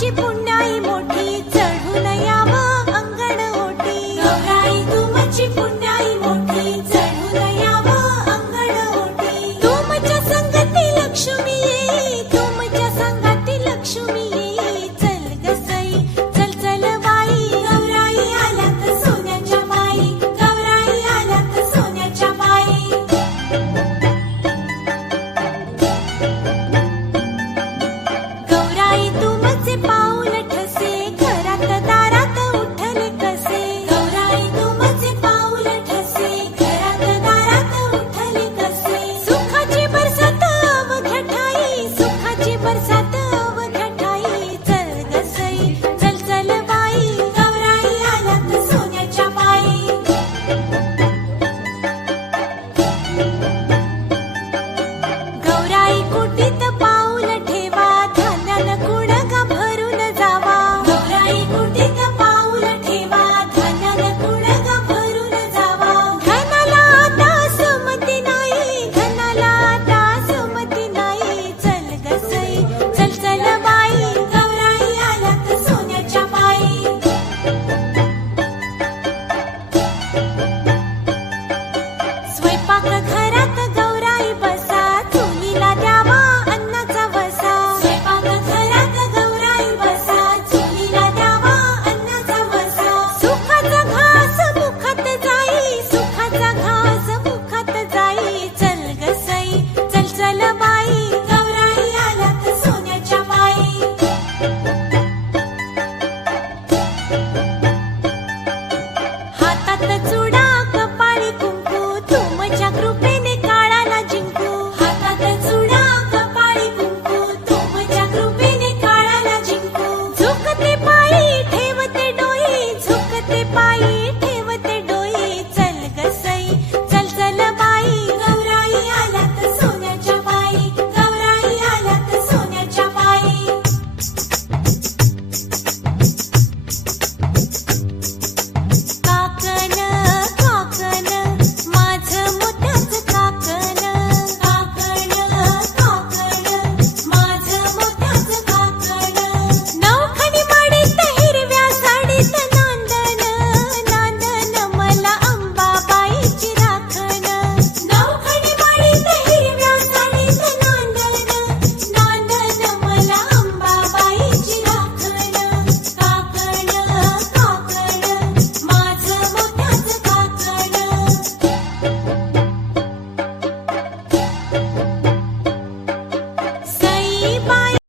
புண்ணாய்